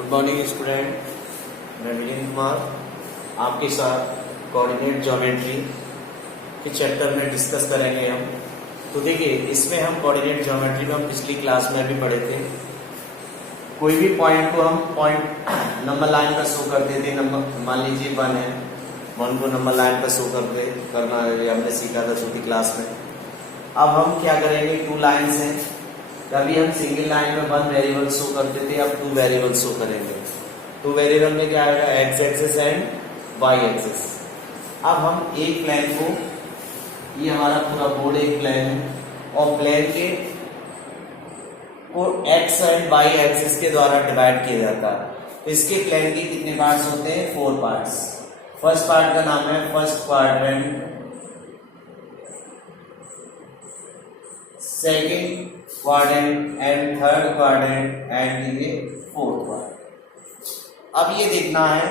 Good morning student, मैं विनीत कुमार आपके साथ कोऑर्डिनेट ज्योमेट्री के चैप्टर में डिस्कस करेंगे हम। तो देखिए, इसमें हम कोऑर्डिनेट ज्योमेट्री में हम पिछली क्लास में भी पढ़े थे। कोई भी पॉइंट को हम पॉइंट नंबर लाइन पर शो करते थे। नंबर मान लीजिए 1 है, 1 को नंबर लाइन पर शो करना हमने सीखा था छोटी क्लास में। अब हम क्या करेंगे, 2 लाइन्स हैं। कभी हम सिंगल लाइन में 1 वेरिएबल शो करते थे, अब 2 वेरिएबल शो करेंगे। 2 वेरिएबल में क्या आएगा, X axis and Y axis. अब हम एक प्लेन को, ये हमारा पूरा बोर्ड एक प्लेन है और प्लेन के को एक्स एंड वाई एक्सिस के द्वारा डिवाइड किया जाता है। तो इसके प्लेन के कितने पार्ट्स होते हैं, 4 पार्ट्स। फर्स्ट पार्ट का नाम है first quadrant, second quadrant and third quadrant and ये फोर्थ क्वाड्रेंट। अब ये देखना है,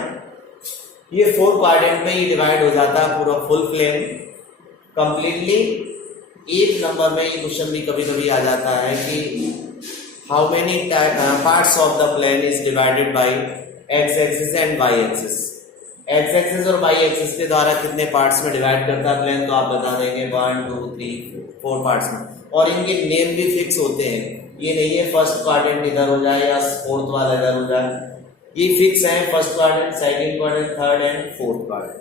ये 4 क्वाड्रेंट में ही डिवाइड हो जाता है पूरा फुल प्लेन कंप्लीटली। एक नंबर में ये क्वेश्चन भी कभी कभी आ जाता है कि how many parts of the plane is divided by X axis and Y axis. X axis और वाई एक्सिस के द्वारा कितने पार्ट्स में डिवाइड करता है प्लेन, तो आप बता देंगे 1 2 3 4 पार्ट्स में। और इनके नेम भी फिक्स होते हैं, ये नहीं है फर्स्ट क्वाड्रेंट इधर हो जाए या फोर्थ वाला इधर हो जाए, ये फिक्स है first quadrant, second quadrant, third and fourth quadrant.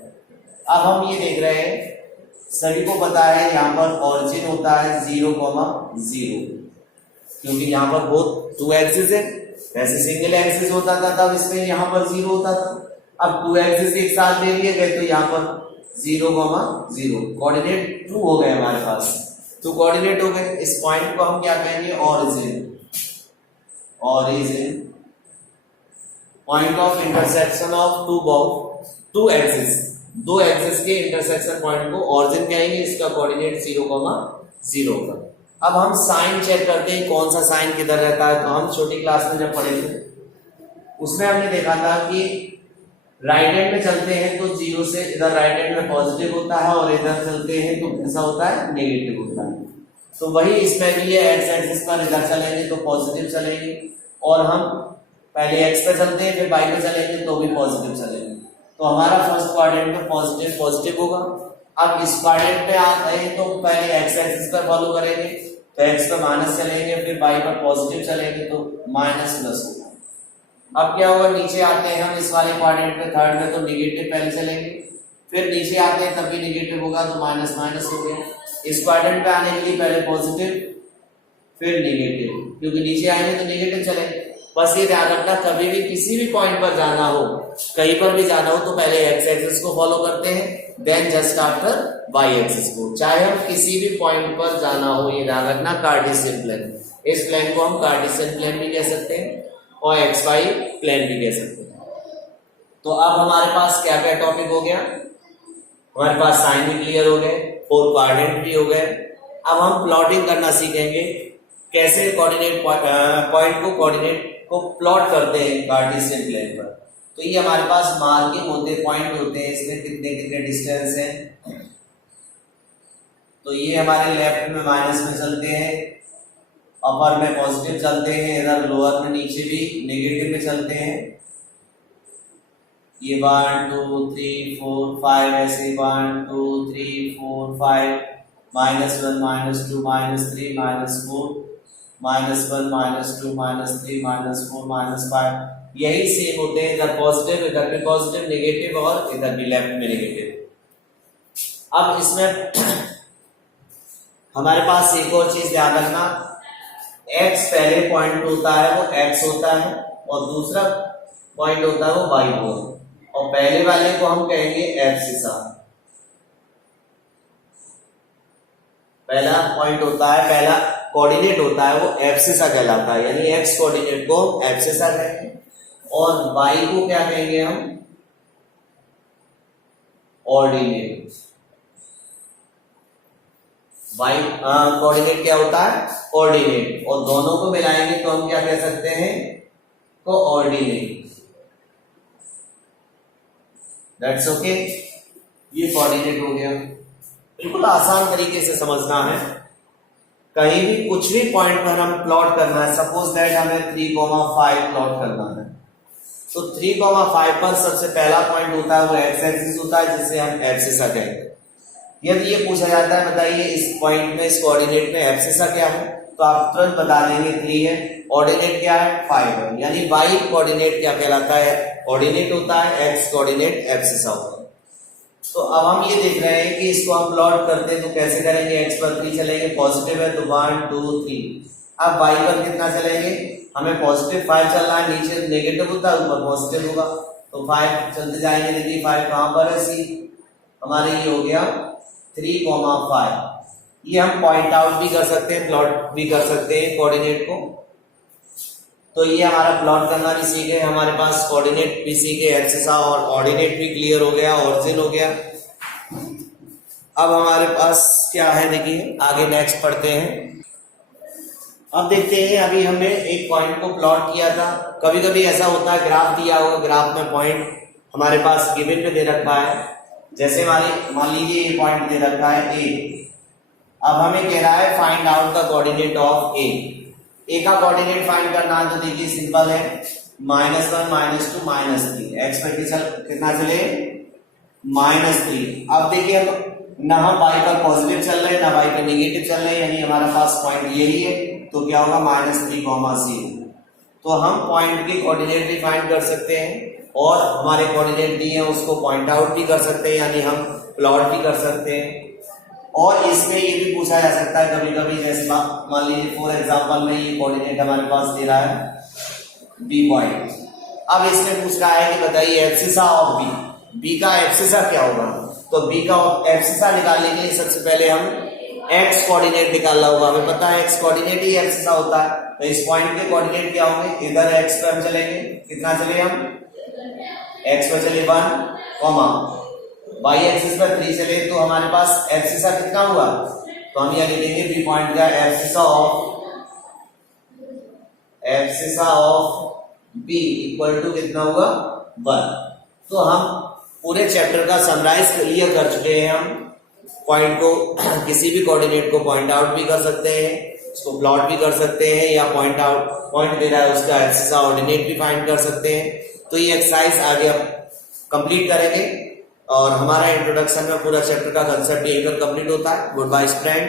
अब हम ये देख रहे हैं, सभी को पता है यहाँ पर ऑरिजिन होता है 0,0, क्योंकि यहाँ पर बहुत 2 एक्सिस है। वैसे सिंगल एक्सिस होता था तब इसमें यहाँ पर 0 होता था। अब 2 एक्सिस एक साथ ले लिए गए तो यहाँ पर 0,0 कोऑर्डिनेट 2 हो गए हमारे पास। तो कोऑर्डिनेट हो गए। इस पॉइंट को हम क्या कहेंगे, origin. Origin point of intersection of two axis, 2 axis के इंटरसेक्शन पॉइंट को ऑरिजिन कहेंगे। इसका कोऑर्डिनेट 0,0 होगा। अब हम साइन चेक करते हैं, कौन सा साइन किधर रहता है। तो हम छोटी क्लास में जब पढ़े थे उसमें हमने देखा था कि राइट हैंड में चलते हैं तो 0 से इधर राइट हैंड में पॉजिटिव होता है और इधर चलते हैं तो कैसा होता है, नेगेटिव होता है। तो वही इसमें भी है, एक्स एक्सिस पर इधर चलेंगे तो पॉजिटिव चलेंगे, और हम पहले एक्स पे चलते हैं फिर वाई पे चलेंगे तो भी पॉजिटिव चलेंगे। तो हमारा फर्स्ट क्वाड्रेंट में पॉजिटिव होगा। अब इस क्वाड्रेंट पे आते हैं तो पहले एक्स एक्सिस पर फॉलो करेंगे, तो एक्स पे माइनस चलेंगे, फिर वाई पर पॉजिटिव चलेंगे तो माइनस प्लस होगा। अब क्या होगा, नीचे आते हैं हम इस वाले क्वाड्रेंट पे थर्ड में तो नेगेटिव पहले चलेंगे, फिर नीचे आते हैं तब भी नेगेटिव होगा तो माइनस माइनस हो गया। इस क्वाड्रेंट पे आने के लिए पहले पॉजिटिव फिर नेगेटिव, क्योंकि नीचे आएंगे तो नेगेटिव चलेंगे। बस ये ध्यान रखना, कभी भी किसी भी पॉइंट पर जाना हो, कहीं पर भी जाना हो तो पहले एक्स एक्सिस को फॉलो करते हैं, then just after Y axis को। चाहे हम किसी भी पॉइंट पर जाना हो, ये ध्यान रखना, कार्टेशियन प्लेन, इस प्लेन को हम कार्टेशियन प्लेन भी कह सकते हैं और एक्स वाई प्लेन भी कह सकते हैं। तो अब हमारे पास क्या क्या टॉपिक हो गया, हमारे पास साइन भी क्लियर हो गए, 4 क्वाड्रेंट भी हो गए। अब हम प्लॉटिंग करना सीखेंगे, कैसे कोऑर्डिनेट पॉइंट को प्लॉट करते हैं कार्टेशियन प्लेन पर। तो ये हमारे पास मार्किंग होते हैं, पॉइंट होते हैं, इसमें कितने कितने डिस्टेंस है। तो ये हमारे लेफ्ट में माइनस में चलते हैं, अपर में पॉजिटिव चलते हैं, इधर लोअर में नीचे भी नेगेटिव में चलते हैं। ये 1 2 3 4 5 ऐसे 1 2 3 4 5 -1 -2 -3 -4 -1 -2 -3 -4 -5, यही सेम होते हैं। इधर पॉजिटिव, इधर भी पॉजिटिव, नेगेटिव और इधर भी लेफ्ट में नेगेटिव। अब इसमें हमारे पास एक और चीज ध्यान रखना, एक्स पहले पॉइंट होता है वो एक्स होता है और दूसरा पॉइंट होता है वो वाई होगा, और पहले वाले को हम कहेंगे एब्सिसा। पहला पॉइंट होता है, पहला कोऑर्डिनेट होता है वो एब्सिसा कहलाता है, यानी एक्स कोऑर्डिनेट को एब्सिसा कहेंगे और वाई को क्या कहेंगे हम, ऑर्डिनेट। वाई कोऑर्डिनेट क्या होता है, ऑर्डिनेट, और दोनों को मिलाएंगे तो हम क्या कह सकते हैं, कोऑर्डिनेट। दैट्स ओके, ये कोऑर्डिनेट हो गया। बिल्कुल आसान तरीके से समझना है। कहीं भी कुछ भी पॉइंट पर हम प्लॉट करना है, सपोज दैट हमें 3,5 प्लॉट करना है, तो 3,5 पर सबसे पहला पॉइंट होता है वो एक्स एक्सिस होता है, जिसे हम एब्सिसा कहते हैं। यदि ये पूछा जाता है बताइए इस पॉइंट में, इस कोऑर्डिनेट में एब्सिसा क्या है, तो आप तुरंत बता देंगे 3 है, ऑर्डिनेट क्या है 5 है, यानी वाई कोऑर्डिनेट क्या कहलाता है, ऑर्डिनेट होता है, एक्स कोऑर्डिनेट एब्सिसा होता है। तो अब हम ये देख रहे हैं कि इसको हम प्लॉट करते हैं तो कैसे करेंगे, एक्स पर 3 चलेंगे, पॉजिटिव है तो 1 2 3। अब वाई पर कितना चलेंगे, हमें पॉजिटिव 5 चलना है, नीचे नेगेटिव होता है ऊपर पॉजिटिव होगा, तो 5 चलते जाएंगे। देखिए 5 कहां पर है, सी हमारे ये हो गया 3,5। ये हम पॉइंट आउट भी कर सकते हैं, प्लॉट भी कर सकते हैं कोऑर्डिनेट को। तो ये हमारा प्लॉट करना भी सीख गए, हमारे पास कोऑर्डिनेट भी सीखे, एब्सिसा और ऑर्डिनेट भी क्लियर हो गया, ऑरिजिन हो गया। अब हमारे पास क्या है, देखिए आगे नेक्स्ट पढ़ते हैं। अब देखते हैं, अभी हमने एक पॉइंट को प्लॉट किया था। कभी कभी ऐसा होता है ग्राफ दिया होगा, ग्राफ में पॉइंट हमारे पास गिवन में दे रखा है, जैसे मान लीजिए ये पॉइंट दे रखा है ए। अब हमें कह रहा है find out the coordinate of a. A का कोऑर्डिनेट फाइंड करना है, तो देखिए सिंपल है, -1 -2 -3। एक्स पर कितना चले -3। अब देखिए ना हम y पर पॉजिटिव चल रहे हैं ना y पर नेगेटिव चल रहे हैं, यानी हमारा पास पॉइंट यही है, तो क्या होगा -3,0। तो हम पॉइंट के कोऑर्डिनेट भी फाइंड कर सकते हैं और हमारे कोऑर्डिनेट दिए हैं उसको पॉइंट आउट भी कर सकते हैं, यानी हम प्लॉट भी कर सकते हैं। और इसमें ये भी पूछा जा सकता है कभी कभी, जैसे मान लीजिए फॉर एग्जांपल में ये कोऑर्डिनेट हमारे पास दे रहा है बी पॉइंट। अब इसमें पूछ रहा है कि बताइए एब्सिसा ऑफ बी, बी का एब्सिसा क्या होगा। तो बी का एब्सिसा निकालने के लिए सबसे पहले हम एक्स कोऑर्डिनेट निकालना होगा, हमें पता है एक्स कोऑर्डिनेट ही एब्सिसा होता है। तो इस पॉइंट के कोऑर्डिनेट क्या होंगे, इधर एक्स पर हम चलेंगे, कितना चले हम एक्स पर चले 1, वाई एक्सिस पर 3 चले, तो हमारे पास एब्सिसा कितना हुआ, तो हम यहाँ लिखेंगे बी पॉइंट का abscissa of B equal to कितना होगा 1। तो हम पूरे चैप्टर का समराइज क्लियर कर चुके हैं। हम पॉइंट को किसी भी कोऑर्डिनेट को पॉइंट आउट भी कर सकते हैं, उसको प्लॉट भी कर सकते हैं, या पॉइंट दे रहा है उसका एब्सिसा ऑर्डिनेट भी फाइंड कर सकते हैं। तो ये एक्सरसाइज आगे हम कंप्लीट करेंगे और हमारा इंट्रोडक्शन में पूरा चैप्टर का कंसेप्ट यहीं पर कंप्लीट होता है। Good bye student.